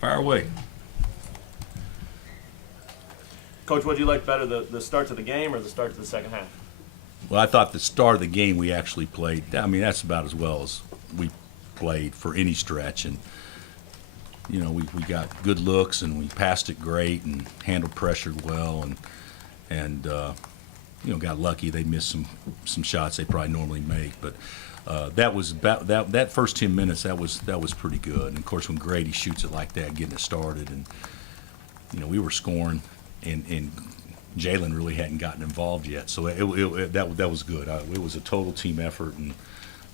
Fire away. Coach, what do you like better, the start to the game or the start to the second half? Well, I thought the start of the game we actually played. I mean, that's about as well as we played for any stretch. And, you know, we got good looks and we passed it great and handled pressure well and you know, got lucky. They missed some shots they probably normally make. But that was about that first 10 minutes, that was pretty good. And, of course, when Grady shoots it like that, getting it started, and, you know, we were scoring and Jalen really hadn't gotten involved yet, so that was good. It was a total team effort, and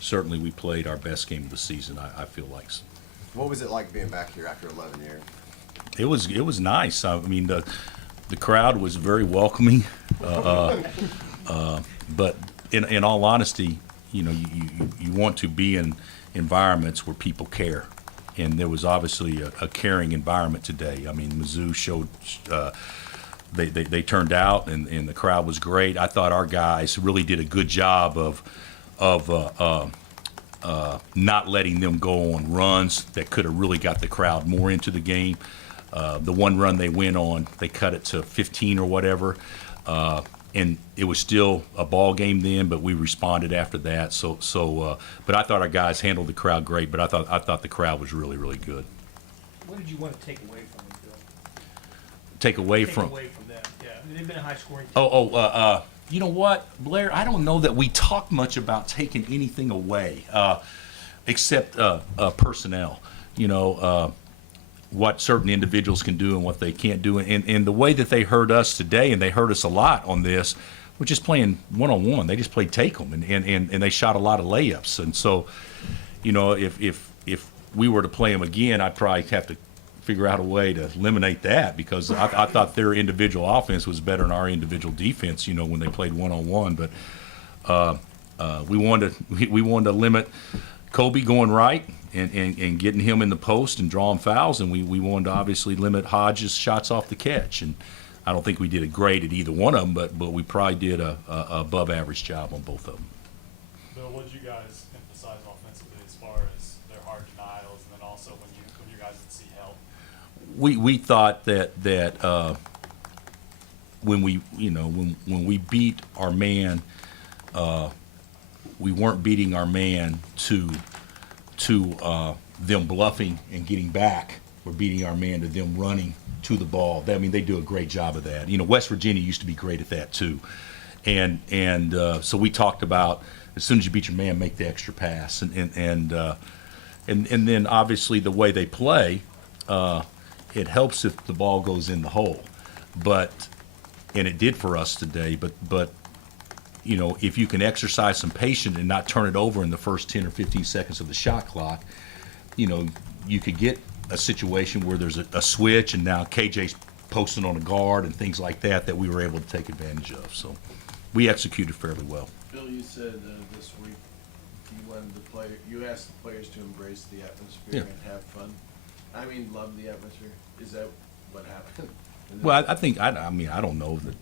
certainly we played our best game of the season. I feel like. What was it like being back here after 11 years? It was nice. I mean, the crowd was very welcoming, but in all honesty, you know, you want to be in environments where people care, and there was obviously a caring environment today. I mean, Mizzou showed. They turned out, and the crowd was great. I thought our guys really did a good job of not letting them go on runs that could have really got the crowd more into the game. The one run they went on, they cut it to 15 or whatever, and it was still a ball game then, but we responded after that. But I thought our guys handled the crowd great, but I thought the crowd was really, really good. What did you want to take away from them, Bill? Take away Take from away from them, yeah. I mean, they've been a high-scoring team. You know what, Blair? I don't know that we talk much about taking anything away, except personnel. You know, what certain individuals can do and what they can't do, and the way that they hurt us today, and they hurt us a lot on this, we're just playing one-on-one. They just played take 'em, and they shot a lot of layups, and so, you know, if we were to play them again, I'd probably have to figure out a way to eliminate that, because I thought their individual offense was better than our individual defense, you know, when they played one-on-one. But we wanted to limit Kobe going right and getting him in the post and drawing fouls, and we wanted to obviously limit Hodges' shots off the catch. And I don't think we did a great at either one of them, but we probably did a above average job on both of them. Bill, what did you guys emphasize offensively as far as their hard denials, and then also when you guys did see help? We thought that when we beat our man, we weren't beating our man to them bluffing and getting back. We're beating our man to them running to the ball. I mean, they do a great job of that. You know, West Virginia used to be great at that too, and so we talked about, as soon as you beat your man, make the extra pass, and then obviously the way they play. It helps if the ball goes in the hole, and it did for us today. But you know, if you can exercise some patience and not turn it over in the first 10 or 15 seconds of the shot clock, you know, you could get a situation where there's a switch, and now KJ's posting on a guard and things like that we were able to take advantage of. So we executed fairly well. Bill, you said this week you asked the players to embrace the atmosphere and have fun. I mean, love the atmosphere. Is that what happened? Well, I think I don't know that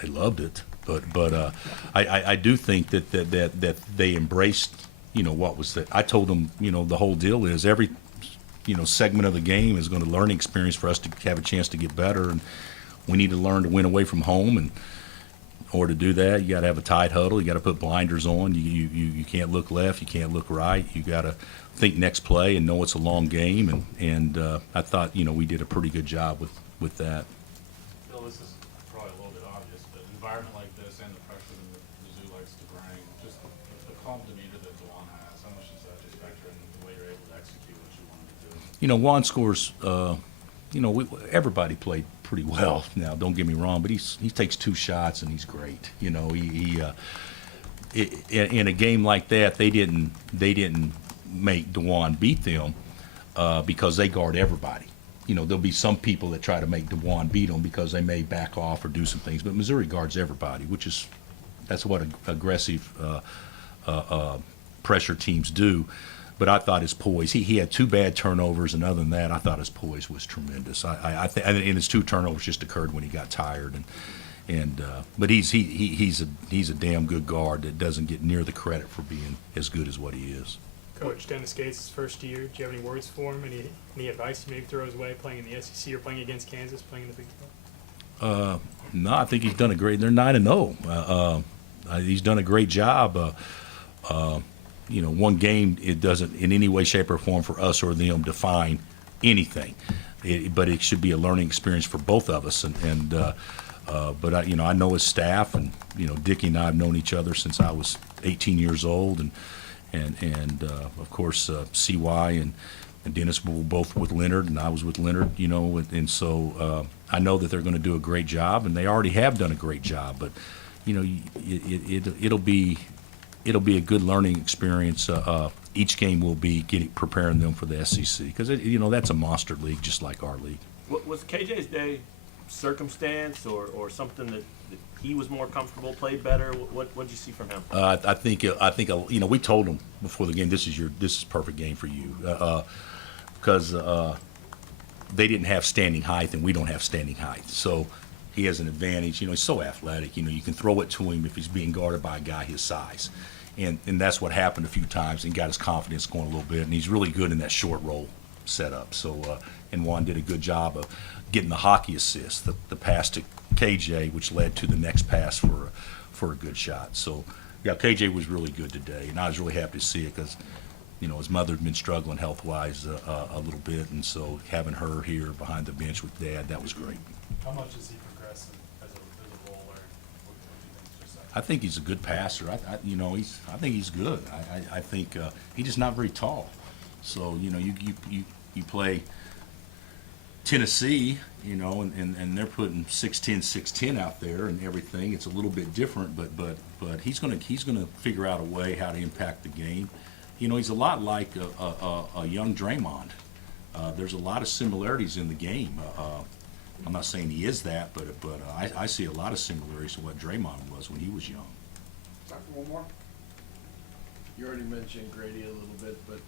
they loved it, but I do think that they embraced, you know, what was that. I told them, you know, the whole deal is every, you know, segment of the game is going to learning experience for us to have a chance to get better, and we need to learn to win away from home. And in order to do that, you got to have a tight huddle. You got to put blinders on. You can't look left. You can't look right. You got to think next play and know it's a long game. And I thought, you know, we did a pretty good job with that. Bill, this is probably a little bit obvious, but an environment like this and the pressure that Mizzou likes to bring, just the calm demeanor that DeJuan has, how much does that just factor in the way you're able to execute what you wanted to do? You know, Juan scores. You know, everybody played pretty well. Now, don't get me wrong, but he takes 2 shots and he's great. You know, in a game like that, they didn't make DeJuan beat them because they guard everybody. You know, there'll be some people that try to make DeJuan beat them because they may back off or do some things, but Missouri guards everybody, that's what aggressive pressure teams do. But I thought his poise, he had 2 bad turnovers, and other than that, I thought his poise was tremendous. I think, and his 2 turnovers just occurred when he got tired, And but he's a damn good guard that doesn't get near the credit for being as good as what he is. Coach, Dennis Gates' first year. Do you have any words for him? Any advice you maybe throw his way playing in the SEC or playing against Kansas, playing in the Big 12? No, I think he's done a great. They're 9-0. He's done a great job. One game, it doesn't in any way, shape, or form for us or them define anything. But it should be a learning experience for both of us. But I know his staff, and Dickie and I have known each other since I was 18 years old, and of course CY and Dennis were both with Leonard, and I was with Leonard, and so I know that they're going to do a great job, and they already have done a great job. But it'll be a good learning experience. Each game will be preparing them for the SEC because that's a monster league just like our league. Was KJ's day circumstance or something that he was more comfortable, played better? What did you see from him? I think we told him before the game, this is a perfect game for you because they didn't have standing height and we don't have standing height, so he has an advantage. He's so athletic. You can throw it to him if he's being guarded by a guy his size, and that's what happened a few times and got his confidence going a little bit. And he's really good in that short roll setup. So and Juan did a good job of getting the hockey assist, the pass to KJ, which led to the next pass for a good shot. So yeah, KJ was really good today, and I was really happy to see it because his mother had been struggling health-wise a little bit, and so having her here behind the bench with Dad, that was great. How much is he progressing as a bowler? What do you think? Just I think he's a good passer. I think he's good. I think he's just not very tall. So you play Tennessee, and they're putting 6'10", 6'10" out there and everything. It's a little bit different, but he's gonna figure out a way how to impact the game. He's a lot like a young Draymond. There's a lot of similarities in the game. I'm not saying he is that, but I see a lot of similarities to what Draymond was when he was young. Time for one more. You already mentioned Grady a little bit, but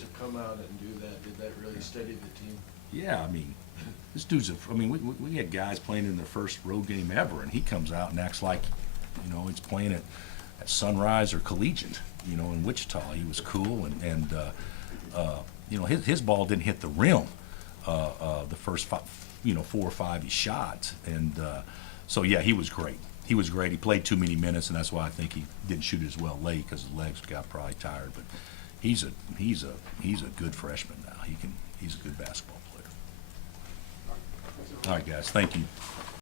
to come out and do that, did that really steady the team? Yeah, this dude's we had guys playing in their first road game ever, and he comes out and acts like, he's playing at Sunrise or Collegiate, in Wichita. He was cool, and his ball didn't hit the rim the first 4 or 5 he shot, and so yeah, he was great. He was great. He played too many minutes, and that's why I think he didn't shoot as well late because his legs got probably tired. But he's a good freshman now. He's a good basketball player. All right, guys. Thank you.